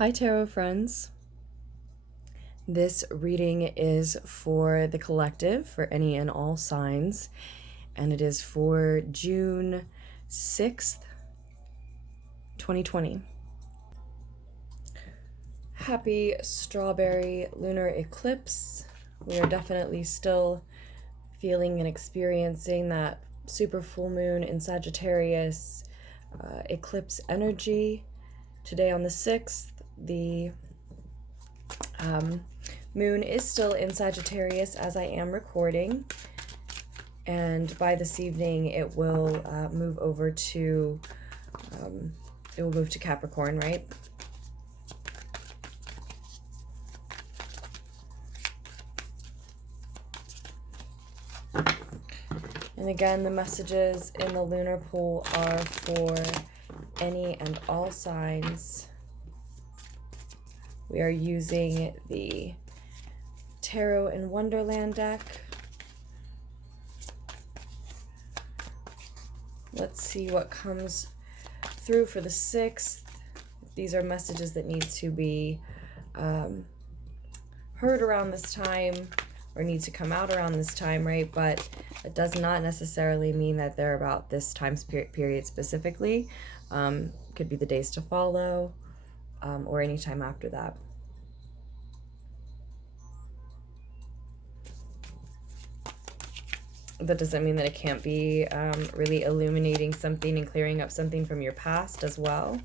Hi, tarot friends. This reading is for the collective, for any and all signs, and it is for June 6th, 2020. Happy Strwbrry Lunar Eclipse. We are definitely still feeling and experiencing that super full moon in Sagittarius eclipse energy. Today on the 6th, the moon is still in Sagittarius as I am recording, and by this evening it will move over to Capricorn, right? And again, the messages in the lunar pool are for any and all signs. We are using the Tarot in Wonderland deck. Let's see what comes through for the 6th. These are messages that need to be heard around this time or need to come out around this time, right? But it does not necessarily mean that they're about this time period specifically. Could be the days to follow, or any time after that. That doesn't mean that it can't be really illuminating something and clearing up something from your past as well.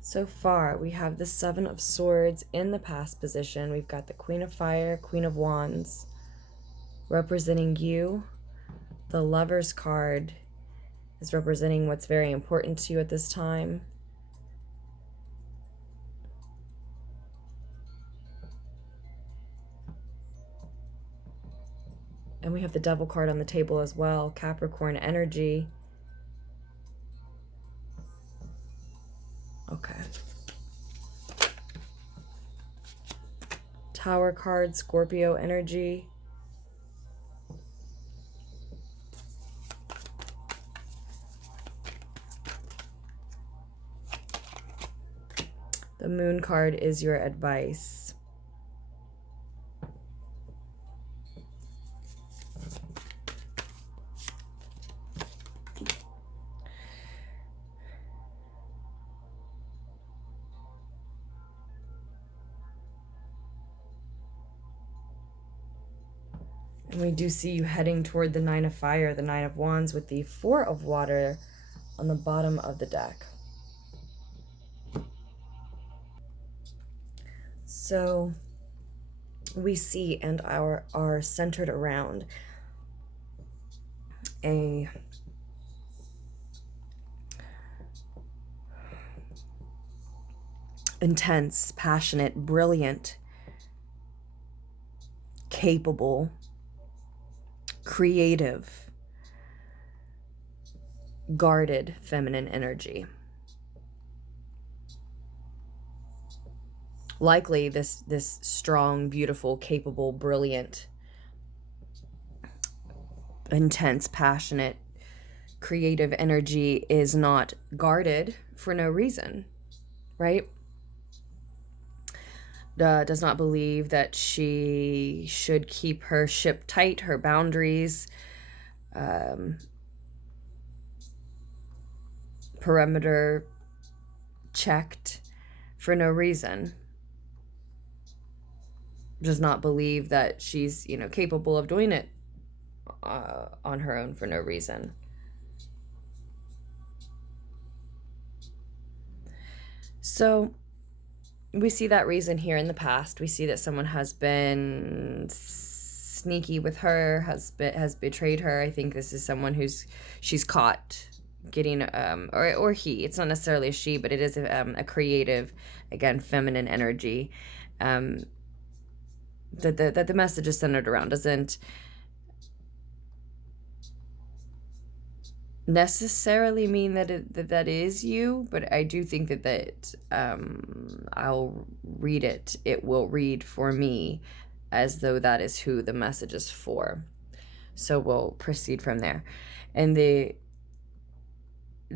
So far, we have the Seven of Swords in the past position. We've got the Queen of Fire, Queen of Wands, representing you. The Lover's card is representing what's very important to you at this time. And we have the Devil card on the table as well, Capricorn energy. Okay. Tower card, Scorpio energy. The Moon card is your advice. And we do see you heading toward the Nine of Fire, the Nine of Wands, with the Four of Water on the bottom of the deck. So we see and are centered around a intense, passionate, brilliant, capable, creative, guarded feminine energy. Likely this strong, beautiful, capable, brilliant, intense, passionate, creative energy is not guarded for no reason, right? Does not believe that she should keep her ship tight, her boundaries, perimeter checked for no reason. Does not believe that she's, capable of doing it on her own for no reason. So we see that reason here in the past. We see that someone has been sneaky with her, has betrayed her. I think this is someone she's caught getting, or he. It's not necessarily a she, but it is a creative, again, feminine energy. That the message is centered around doesn't necessarily mean that is you, but I do think that I'll read it. It will read for me as though that is who the message is for. So we'll proceed from there. And the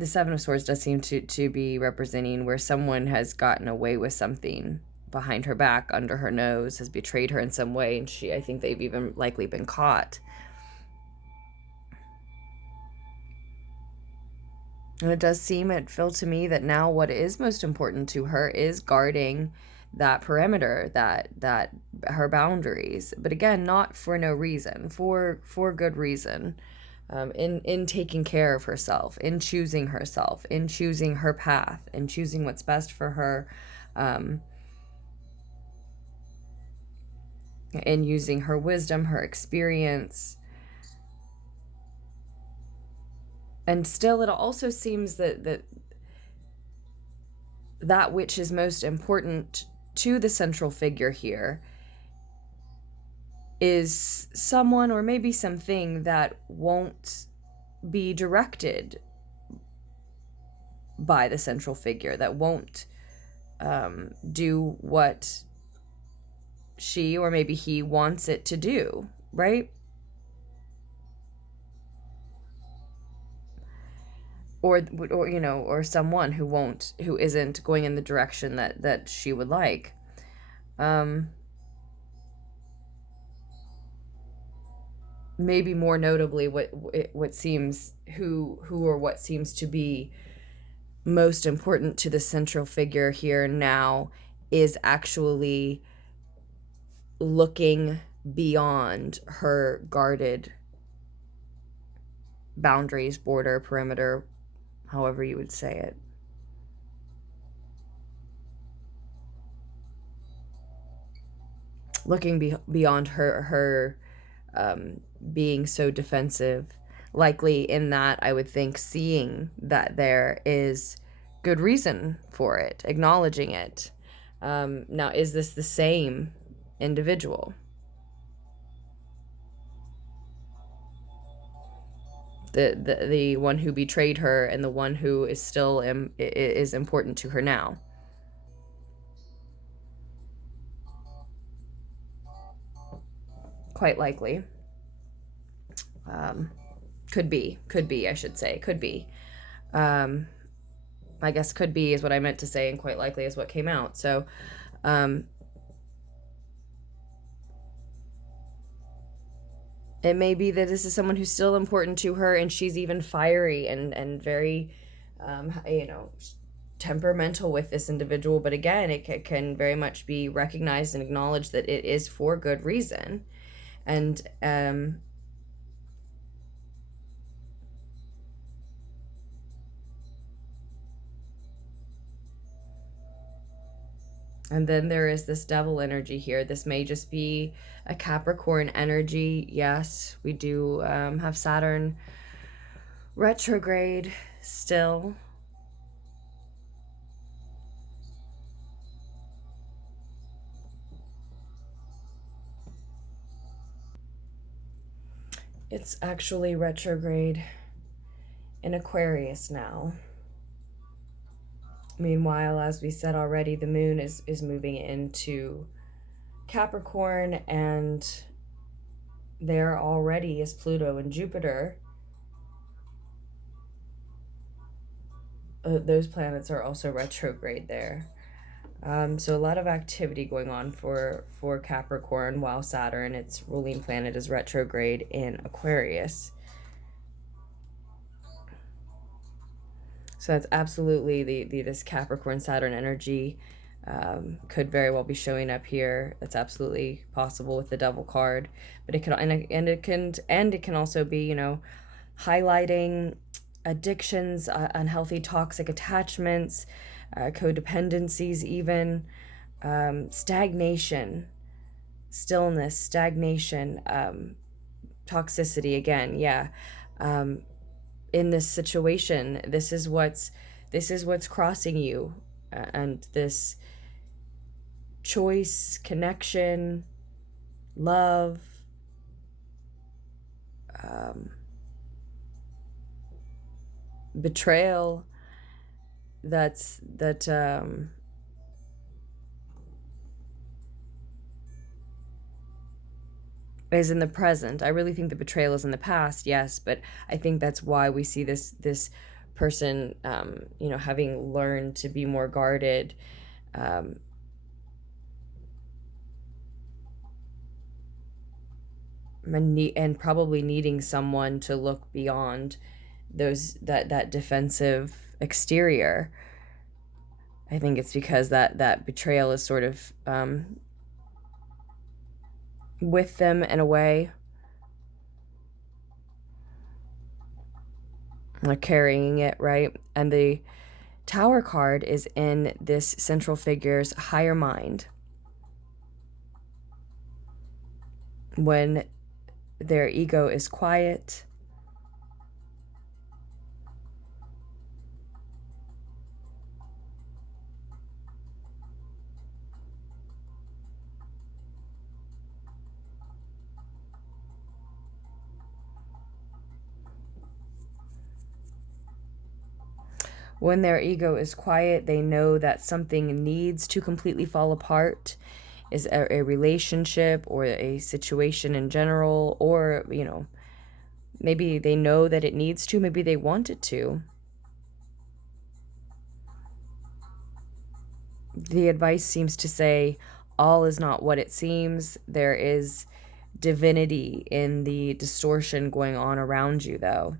Seven of Swords does seem to be representing where someone has gotten away with something behind her back, under her nose, has betrayed her in some way, and I think they've even likely been caught. And it does feel to me that now what is most important to her is guarding that perimeter, that her boundaries. But again, not for no reason, for good reason. In taking care of herself, in choosing herself, in choosing her path, in choosing what's best for her, in using her wisdom, her experience. And still, it also seems that which is most important to the central figure here is someone or maybe something that won't be directed by the central figure, that won't do what she or maybe he wants it to do, right? Or someone who isn't going in the direction that she would like. Maybe more notably, what seems to be most important to the central figure here now is actually looking beyond her guarded boundaries, border, perimeter, however you would say it. Looking beyond her being so defensive, likely in that I would think seeing that there is good reason for it, acknowledging it. Now, is this the same individual? The one who betrayed her and the one who is still is important to her now? Quite likely. Could be, I should say. Could be. I guess could be is what I meant to say, and quite likely is what came out. So, it may be that this is someone who's still important to her, and she's even fiery and very, temperamental with this individual. But again, it can very much be recognized and acknowledged that it is for good reason. And then there is this devil energy here. This may just be a Capricorn energy. Yes, we do have Saturn retrograde still. It's actually retrograde in Aquarius now. Meanwhile, as we said already, the moon is moving into Capricorn, and there already is Pluto and Jupiter. Those planets are also retrograde there. So a lot of activity going on for Capricorn, while Saturn, its ruling planet, is retrograde in Aquarius. So that's absolutely this Capricorn Saturn energy could very well be showing up here. That's absolutely possible with the Devil card, but it can also be, highlighting addictions, unhealthy toxic attachments, codependencies, even stagnation, stillness, stagnation, toxicity again. Yeah. In this situation, this is what's crossing you, and this choice, connection, love, betrayal, that is in the present. I really think the betrayal is in the past, yes, but I think that's why we see this person, having learned to be more guarded, and probably needing someone to look beyond that defensive exterior. I think it's because that betrayal is sort of with them in a way. They're carrying it, right? And the Tower card is in this central figure's higher mind. When their ego is quiet, they know that something needs to completely fall apart, is a relationship or a situation in general, or, maybe they know that it needs to, maybe they want it to. The advice seems to say, all is not what it seems. There is divinity in the distortion going on around you, though.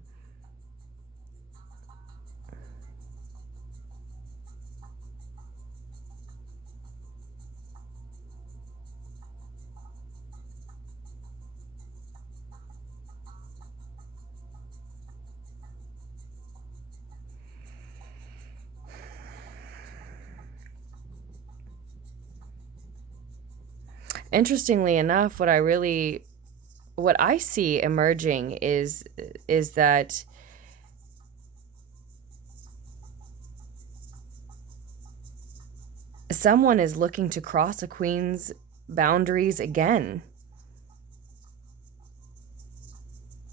Interestingly enough, what I see emerging is that someone is looking to cross a queen's boundaries again.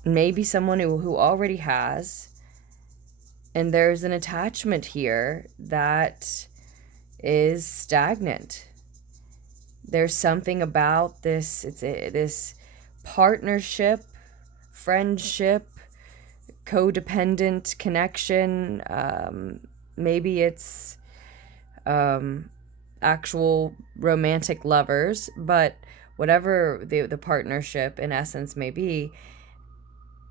Maybe someone who already has, and there's an attachment here that is stagnant. There's something about this, this partnership, friendship, codependent connection. Maybe it's actual romantic lovers, but whatever the partnership in essence may be,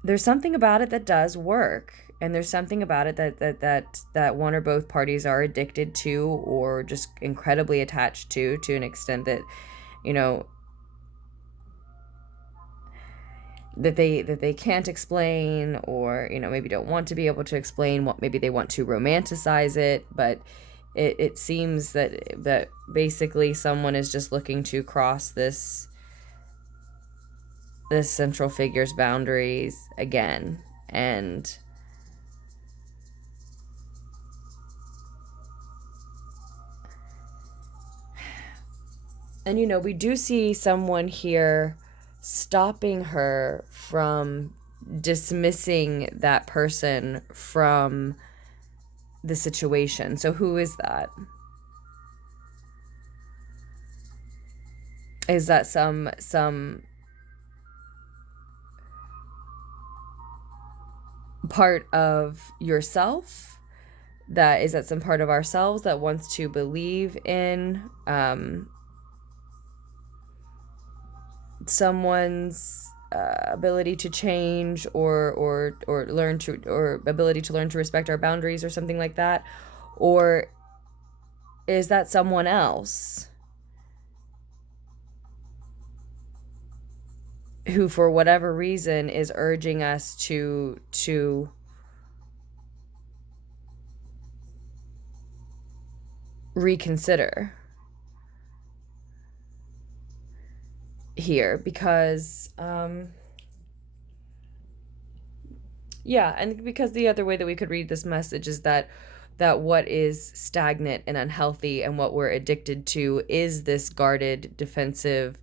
there's something about it that does work. And there's something about it that one or both parties are addicted to, or just incredibly attached to an extent that, that they can't explain, or, maybe don't want to be able to explain. What maybe they want to romanticize it, but it seems that basically someone is just looking to cross this central figure's boundaries again. And, we do see someone here stopping her from dismissing that person from the situation. So who is that? Is that some part of yourself? Is that some part of ourselves that wants to believe in someone's ability to change, or learn to, or ability to learn to respect our boundaries, or something like that? Or is that someone else who, for whatever reason, is urging us to reconsider here? Because and because the other way that we could read this message is that what is stagnant and unhealthy, and what we're addicted to, is this guarded, defensive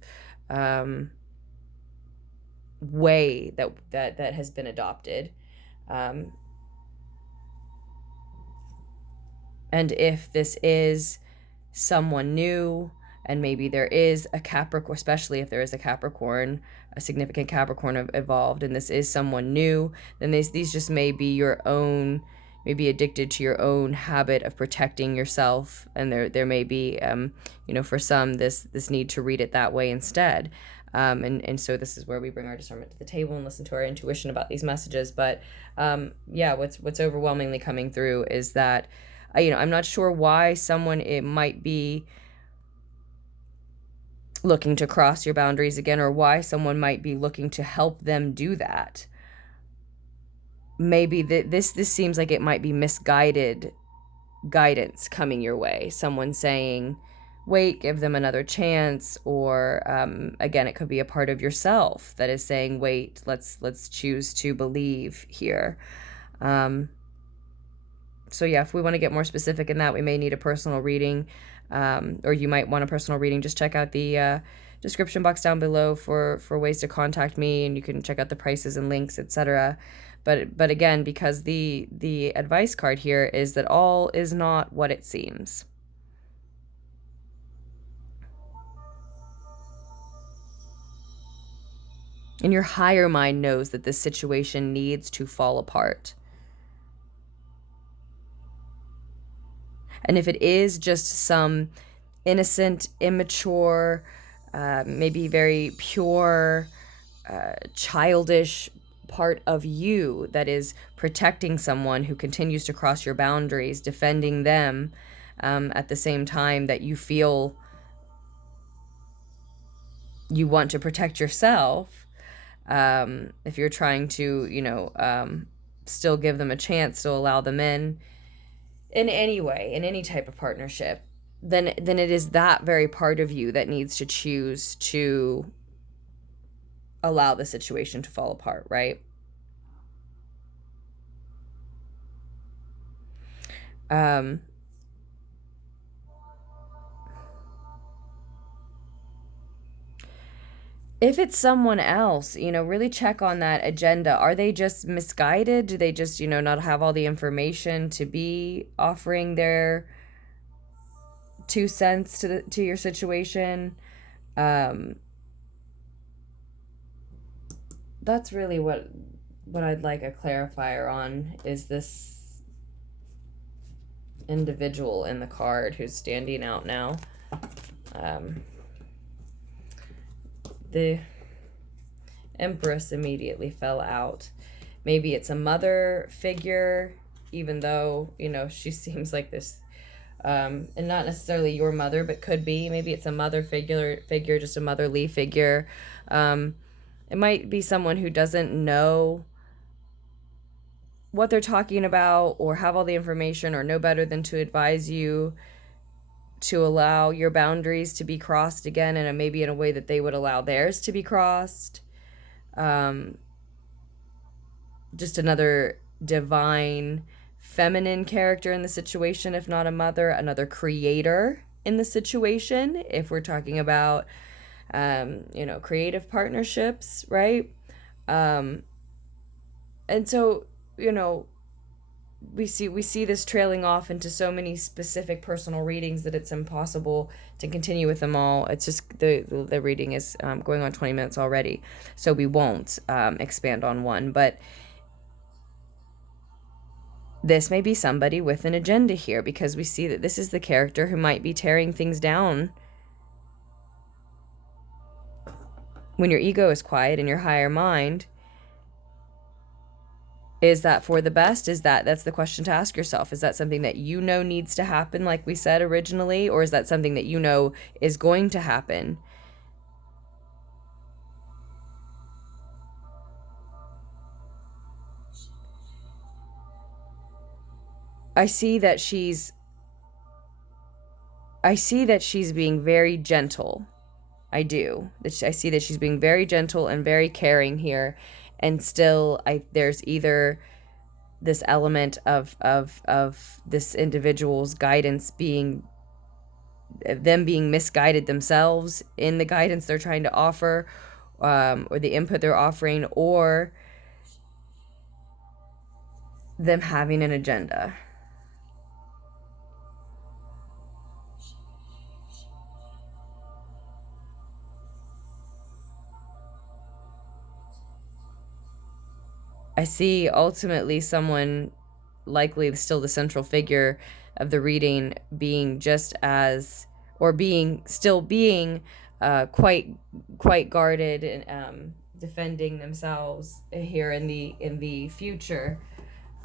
way that has been adopted. And if this is someone new, and maybe there is a Capricorn, especially if there is a Capricorn, a significant Capricorn involved, and this is someone new, then these just may be your own, maybe addicted to your own habit of protecting yourself, and there may be, you know, for some, this need to read it that way instead. And so this is where we bring our discernment to the table and listen to our intuition about these messages. But yeah, what's overwhelmingly coming through is that, you know, I'm not sure why someone, it might be looking to cross your boundaries again, or why someone might be looking to help them do that. Maybe this seems like it might be misguided guidance coming your way. Someone saying, wait, give them another chance, or again, it could be a part of yourself that is saying, wait, let's choose to believe here. So yeah, if we want to get more specific in that, we may need a personal reading, or you might want a personal reading. Just check out the description box down below for ways to contact me, and you can check out the prices and links, etc. But again, because the advice card here is that all is not what it seems. And your higher mind knows that this situation needs to fall apart. And if it is just some innocent, immature, maybe very pure, childish part of you that is protecting someone who continues to cross your boundaries, defending them, at the same time that you feel you want to protect yourself, if you're trying to, you know, still give them a chance, still allow them in any way, in any type of partnership, then it is that very part of you that needs to choose to allow the situation to fall apart, right? If it's someone else, you know, really check on that agenda. Are they just misguided? Do they just, you know, not have all the information to be offering their 2 cents to your situation? That's really what I'd like a clarifier on, is this individual in the card who's standing out now. The Empress immediately fell out. Maybe it's a mother figure, even though, you know, she seems like this, and not necessarily your mother, but could be. Maybe it's a mother figure, just a motherly figure. It might be someone who doesn't know what they're talking about, or have all the information, or know better than to advise you to allow your boundaries to be crossed again, and maybe in a way that they would allow theirs to be crossed. Just another divine feminine character in the situation, if not a mother, another creator in the situation, if we're talking about, you know, creative partnerships, right? And so, you know, we see this trailing off into so many specific personal readings that it's impossible to continue with them all. It's just the reading is going on 20 minutes already, so we won't expand on one. But this may be somebody with an agenda here, because we see that this is the character who might be tearing things down when your ego is quiet and your higher mind. Is that for the best? That's the question to ask yourself. Is that something that you know needs to happen, like we said originally, or is that something that you know is going to happen? I see that she's being very gentle. I do. I see that she's being very gentle and very caring here. And still, there's either this element of this individual's guidance being misguided themselves in the guidance they're trying to offer, or the input they're offering, or them having an agenda. I see ultimately someone, likely still the central figure of the reading, being just as, or being quite guarded and defending themselves here in the future,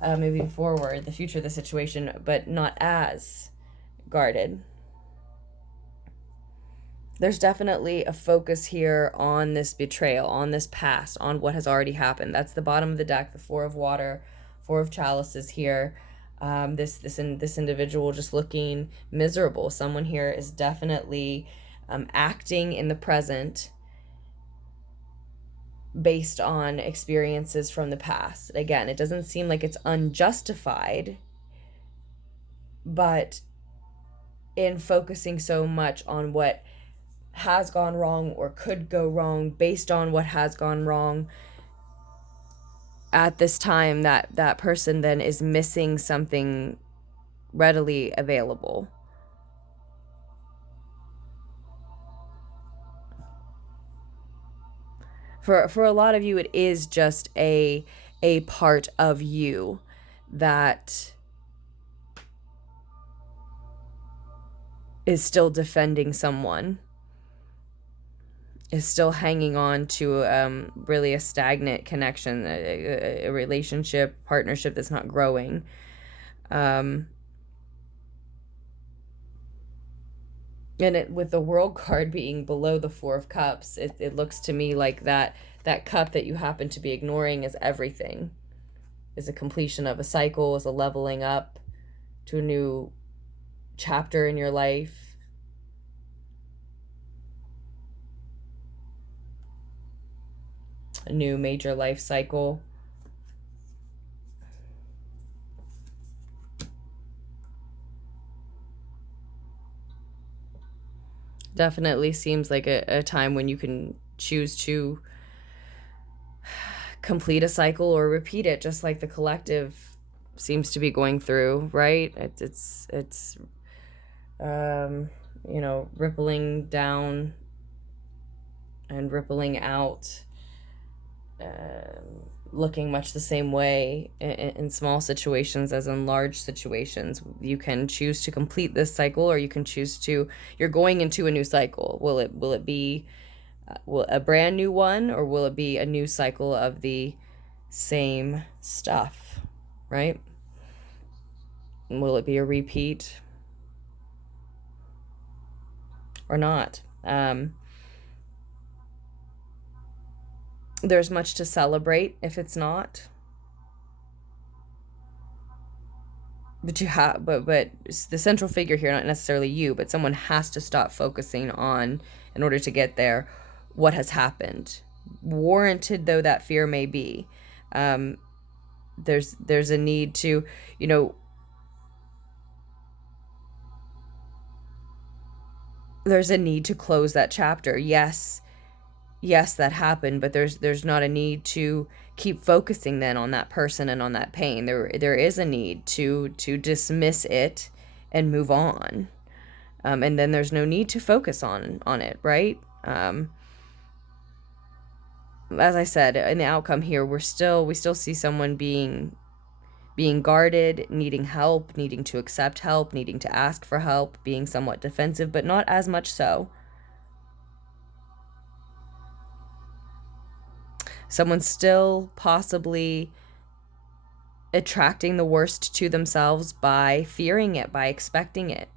moving forward, the future of the situation, but not as guarded. There's definitely a focus here on this betrayal, on this past, on what has already happened. That's the bottom of the deck, the Four of Water, Four of Chalices here. This individual just looking miserable. Someone here is definitely acting in the present based on experiences from the past. Again, it doesn't seem like it's unjustified, but in focusing so much on what has gone wrong or could go wrong based on what has gone wrong at this time, that person then is missing something readily available. For a lot of you, it is just a part of you that is still defending someone, is still hanging on to really a stagnant connection, a relationship, partnership that's not growing. And with the World card being below the Four of Cups, it looks to me like that cup that you happen to be ignoring is everything, is a completion of a cycle, is a leveling up to a new chapter in your life. A new major life cycle. Definitely seems like a time when you can choose to complete a cycle or repeat it, just like the collective seems to be going through, right? It's rippling down and rippling out, looking much the same way in small situations as in large situations. You can choose to complete this cycle, or you can choose to, you're going into a new cycle. Will it be a brand new one, or will it be a new cycle of the same stuff, right? Will it be a repeat or not? There's much to celebrate if it's not. But you have, but the central figure here, not necessarily you, but someone has to stop focusing on, in order to get there, what has happened. Warranted though that fear may be, there's a need to, there's a need to close that chapter. Yes, that happened, but there's not a need to keep focusing then on that person and on that pain. There is a need to dismiss it and move on, and then there's no need to focus on it, right? As I said, in the outcome here, we still see someone being guarded, needing help, needing to accept help, needing to ask for help, being somewhat defensive, but not as much so. Someone still possibly attracting the worst to themselves by fearing it, by expecting it.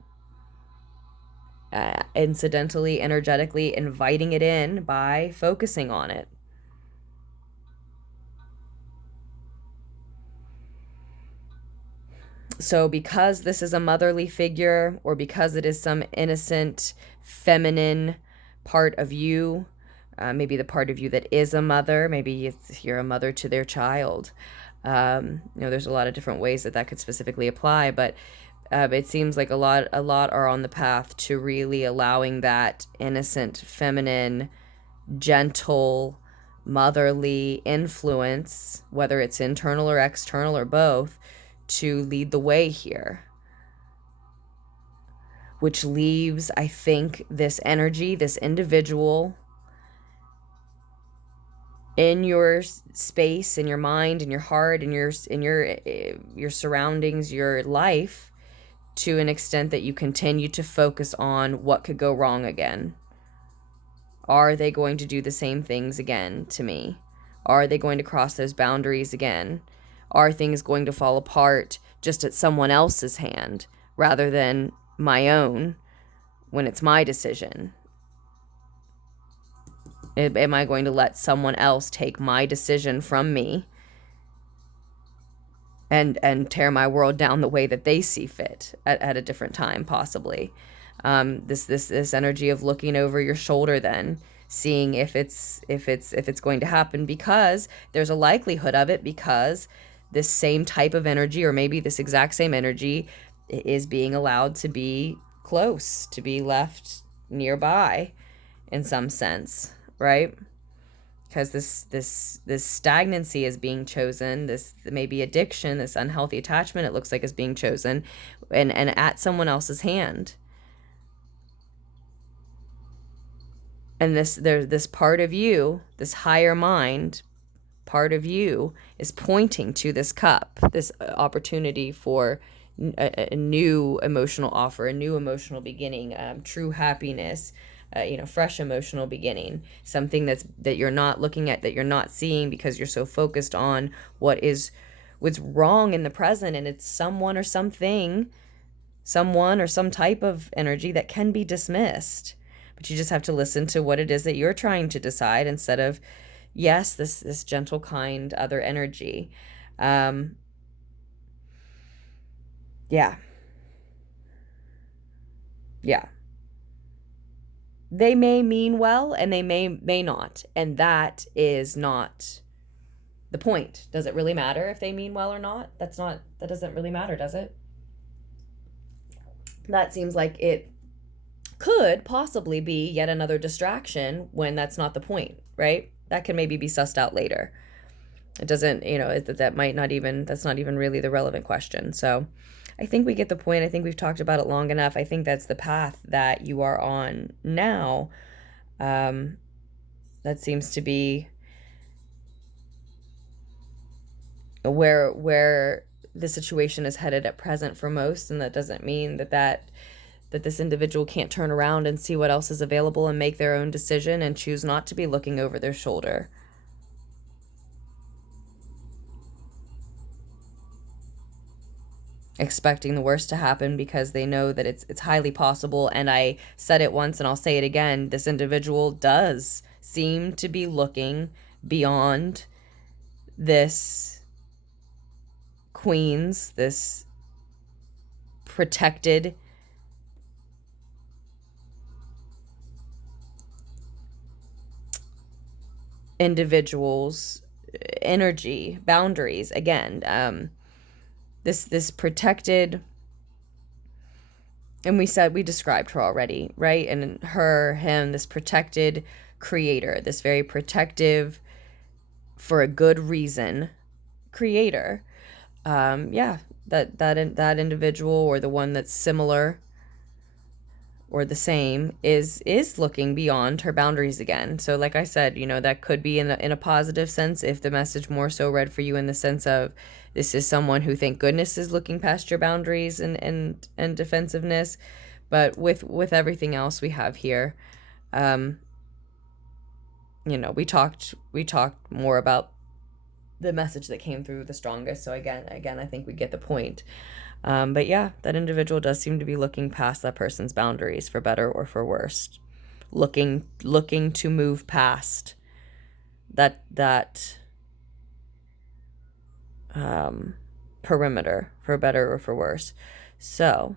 Incidentally, energetically inviting it in by focusing on it. So because this is a motherly figure, or because it is some innocent, feminine part of you, maybe the part of you that is a mother, maybe you're a mother to their child. There's a lot of different ways that could specifically apply, but it seems like a lot are on the path to really allowing that innocent, feminine, gentle, motherly influence, whether it's internal or external or both, to lead the way here. Which leaves, I think, this energy, this individual in your space, in your mind, in your heart, in your surroundings, your life, to an extent that you continue to focus on what could go wrong again. Are they going to do the same things again to me? Are they going to cross those boundaries again? Are things going to fall apart just at someone else's hand rather than my own when it's my decision? Am I going to let someone else take my decision from me and tear my world down the way that they see fit at a different time, possibly? This energy of looking over your shoulder, then seeing if it's going to happen, because there's a likelihood of it, because this same type of energy, or maybe this exact same energy, is being allowed to be close, to be left nearby in some sense, right? Because this stagnancy is being chosen, this maybe addiction, this unhealthy attachment, it looks like, is being chosen, and at someone else's hand. And this part of you, this higher mind part of you, is pointing to this cup, this opportunity for a new emotional offer, a new emotional beginning, true happiness, fresh emotional beginning, something that you're not looking at, that you're not seeing, because you're so focused on what's wrong in the present, and it's someone or something, someone or some type of energy that can be dismissed. But you just have to listen to what it is that you're trying to decide, instead of, yes, this gentle, kind other energy. Yeah. They may mean well, and they may not, and that is not the point. Does it really matter if they mean well or not? That doesn't really matter, does it? That seems like it could possibly be yet another distraction, when that's not the point, right? That can maybe be sussed out later. It doesn't, that's not even really the relevant question. So I think we get the point. I think we've talked about it long enough. I think that's the path that you are on now. That seems to be where the situation is headed at present for most, and that doesn't mean that this individual can't turn around and see what else is available and make their own decision and choose not to be looking over their shoulder. Expecting the worst to happen, because they know that it's highly possible. And I said it once and I'll say it again, this individual does seem to be looking beyond this queen's, this protected individual's energy boundaries again. This protected, and we described her already, right? And him, this protected creator, this very protective, for a good reason, creator. That individual, or the one that's similar or the same, is looking beyond her boundaries again. So like I said, that could be in a positive sense, if the message more so read for you in the sense of, this is someone who, thank goodness, is looking past your boundaries and defensiveness. But with everything else we have here, we talked more about the message that came through the strongest. So again, I think we get the point. But yeah, that individual does seem to be looking past that person's boundaries, for better or for worse, looking to move past that perimeter, for better or for worse. So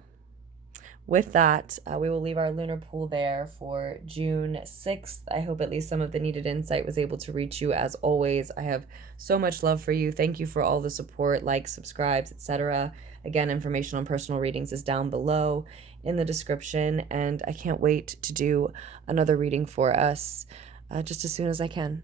with that, we will leave our lunar pool there for June 6th. I hope at least some of the needed insight was able to reach you. As always, I have so much love for you. Thank you for all the support, likes, subscribes, etc. Again, information on personal readings is down below in the description, and I can't wait to do another reading for us just as soon as I can.